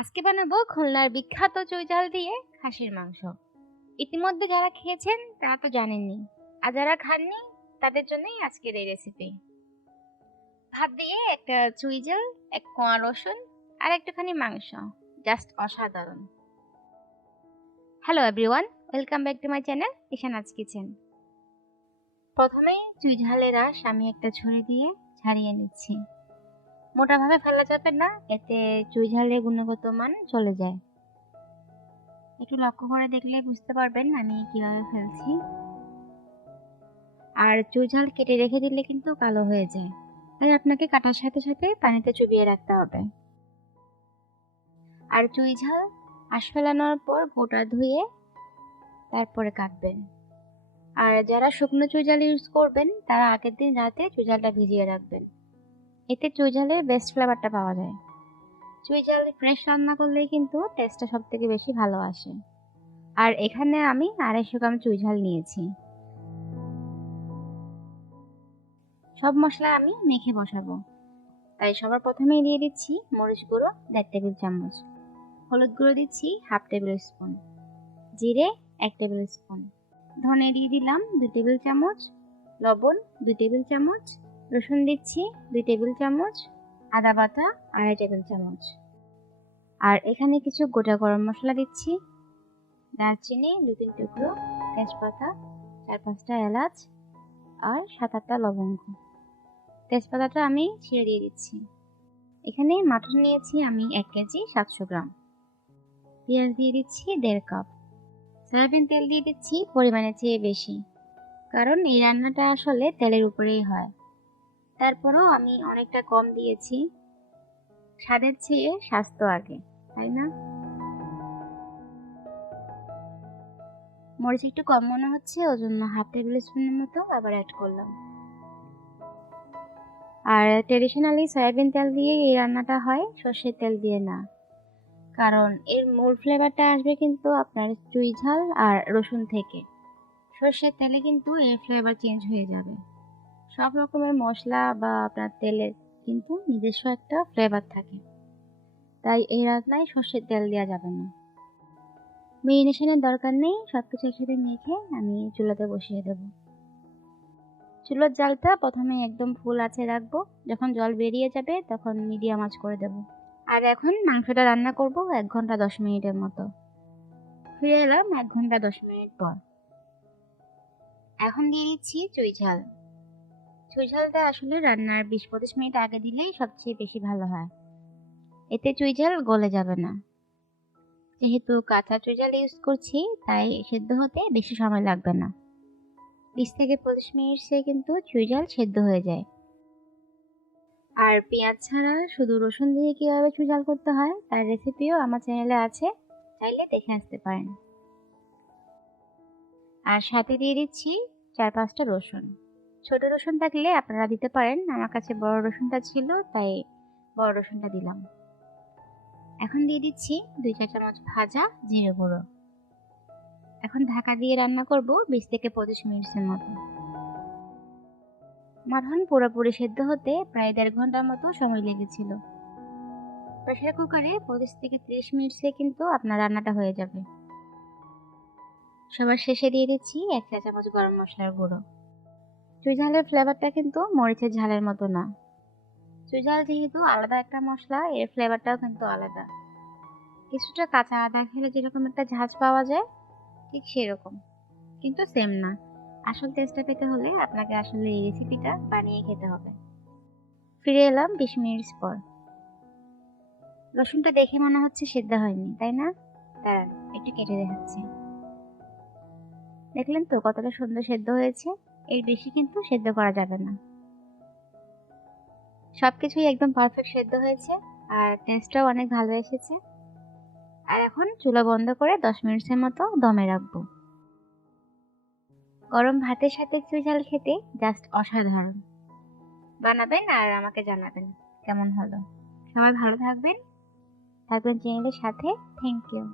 আজকে বানাবো খুলনার বিখ্যাত চুই ঝাল দিয়ে খাসির মাংস। ইতিমধ্যে যারা খেয়েছেন তারা তো জানেননি, আর যারা খাননি তাদের জন্যই আজকের এই রেসিপি। ভাত দিয়ে একটা চুই ঝাল, এক কোয়া রসুন আর একটুখানি মাংস, জাস্ট অসাধারণ। Hello everyone, welcome back to my channel Ishana's kitchen. প্রথমেই চুই ঝালের রস আমি একটা ছুরি দিয়ে ছাড়িয়ে নিচ্ছি। মোটাভাবে ফেলা যাবে না, এতে চুই ঝালের গুণগত মান চলে যায়। একটু লক্ষ্য করে দেখলে বুঝতে পারবেন আমি কিভাবে ফেলছি। আর চুই ঝাল কেটে রেখে দিলে কিন্তু কালো হয়ে যায়, তাই আপনাকে কাটার সাথে সাথে পানিতে চুবিয়ে রাখতে হবে। আর চুই ঝাল আঁশ ফেলানোর পর গোটা ধুয়ে তারপরে কাটবেন। আর যারা শুকনো চুই ঝাল ইউজ করবেন তারা আগের দিন রাতে চুই ঝালটা ভিজিয়ে রাখবেন, এতে চুই ঝালের বেস্ট ফ্লেভারটা পাওয়া যায়। চুই ঝাল ফ্রেশ রান্না করলেই কিন্তু টেস্টটা সব থেকে বেশি ভালো আসে। আর এখানে আমি 250 গ্রাম চুই ঝাল নিয়েছি। সব মশলা আমি মেখে বসাবো, তাই সবার প্রথমেই দিয়ে দিচ্ছি মরিচ গুঁড়ো 1.5 টেবিল চামচ, হলুদ গুঁড়ো দিচ্ছি 1/2 টেবিল স্পুন, জিরে 1 টেবিল স্পুন, ধনে দিয়ে দিলাম 2 টেবিল চামচ, লবণ 2 টেবিল চামচ, রসুন দিচ্ছি 2 টেবিল চামচ, আদা বাটা 2.5 টেবিল চামচ। আর এখানে কিছু গোটা গরম মশলা দিচ্ছি, দারচিনি 2-3 টুকরো, তেজপাতা 4-5টা এলাচ আর 7-8টা লবঙ্গ। তেজপাতাটা আমি ছিঁড়ে দিয়ে দিচ্ছি। এখানে মাটন নিয়েছি আমি 1 কেজি 700 গ্রাম। পেঁয়াজ দিয়ে দিচ্ছি 1.5 কাপ। সয়াবিন তেল দিয়ে দিচ্ছি পরিমাণের চেয়ে বেশি, কারণ এই রান্নাটা আসলে তেলের উপরেই হয়। তারপরেও আমি অনেকটা কম দিয়েছি, স্বাদের চেয়ে স্বাস্থ্য আগে, তাই না? মরিচ একটু কম মনে হচ্ছে, ওজন্য 1/2 টেবিল স্পুনের মতো আবার অ্যাড করলাম। আর ট্রেডিশনালি সয়াবিন তেল দিয়ে এই রান্নাটা হয়, সর্ষের তেল দিয়ে না, কারণ এর মূল ফ্লেভারটা আসবে কিন্তু আপনার চুই ঝাল আর রসুন থেকে। সর্ষের তেলে কিন্তু এর ফ্লেভার চেঞ্জ হয়ে যাবে। সব রকমের মশলা বা আপনার তেলের কিন্তু নিজস্ব একটা ফ্লেভার থাকে, তাই এই রান্নায় সর্ষের তেল দেওয়া যাবে না। মেরিনেশনের দরকার নেই, সবকিছু একসাথে মেখে আমি চুলাতে বসিয়ে দেব। চুলার জালটা প্রথমে একদম ফুল আঁচে রাখবো, যখন জল বেরিয়ে যাবে তখন মিডিয়াম আঁচ করে দেব। আর এখন মাংসটা রান্না করব 1 ঘন্টা 10 মিনিটের মতো। ফিরে এলাম 1 ঘন্টা 10 মিনিট পর। এখন দিয়ে দিচ্ছি চুই ঝাল। চুই ঝালটা আসলে রান্নার 20-25 মিনিট আগে দিলেই সবচেয়ে বেশি ভালো হয়, এতে চুই ঝাল গলে যাবে না। যেহেতু কাঁচা চুই ঝাল ইউজ করছি তাই সেদ্ধ হতে বেশি সময় লাগবে না। 20-25 মিনিটে কিন্তু চুই ঝাল সেদ্ধ হয়ে যায়। আর পেঁয়াজ ছাড়া শুধু রসুন দিয়ে কিভাবে চুই ঝাল করতে হয় তার রেসিপিও আমার চ্যানেলে আছে, চাইলে দেখে আসতে পারেন। আর সাথে দিয়ে দিচ্ছি 4-5টা রসুন। ছোট রসুন থাকলে আপনারা দিতে পারেন, আমার কাছে বড় রসুনটা ছিল তাই বড় রসুনটা দিলাম। এখন দিয়ে দিচ্ছি 2 চা চামচ ভাজা জিরে গুঁড়ো। এখন ঢাকা দিয়ে রান্না করব 20-25 মিনিটের মতো। মাটন পুরোপুরি সেদ্ধ হতে প্রায় 1.5 ঘন্টার মতো সময় লেগেছিল। প্রেসার কুকারে 25-30 মিনিটে কিন্তু আপনার রান্নাটা হয়ে যাবে। সবার শেষে দিয়ে দিচ্ছি 1 চা চামচ গরম মশলার গুঁড়ো। চুই ঝালের ফ্লেভারটা কিন্তু মরিচের ঝালের মতো না। চুই ঝাল যেহেতু আলাদা একটা মশলা, এর ফ্লেভারটাও কিন্তু আলাদা। কিছুটা কাঁচা আদা খেলে যেরকম একটা ঝাঁঝ পাওয়া যায়, ঠিক সেরকম, কিন্তু সেম না। আসল টেস্টটা পেতে হলে আপনাকে আসলে এই রেসিপিটা বানিয়ে খেতে হবে। ফিরে এলাম 20 মিনিট পর। রসুনটা দেখে মনে হচ্ছে সেদ্ধ হয়নি, তাই না? দাঁড়ান একটু কেটে দেখাচ্ছি। দেখলেন তো কতটা সুন্দর সেদ্ধ হয়েছে। এর বেশি কিন্তু সেদ্ধ করা যাবে না। সবকিছুই একদম পারফেক্ট সেদ্ধ হয়েছে, আর টেস্টটাও অনেক ভালো এসেছে। আর এখন চুলা বন্ধ করে 10 মিনিটের মতো দমে রাখবো। গরম ভাতের সাথে চুই ঝাল খেতে জাস্ট অসাধারণ। বানাবেন আর আমাকে জানাবেন কেমন হলো। সবাই ভালো থাকবেন চ্যানেলের সাথে। Thank you.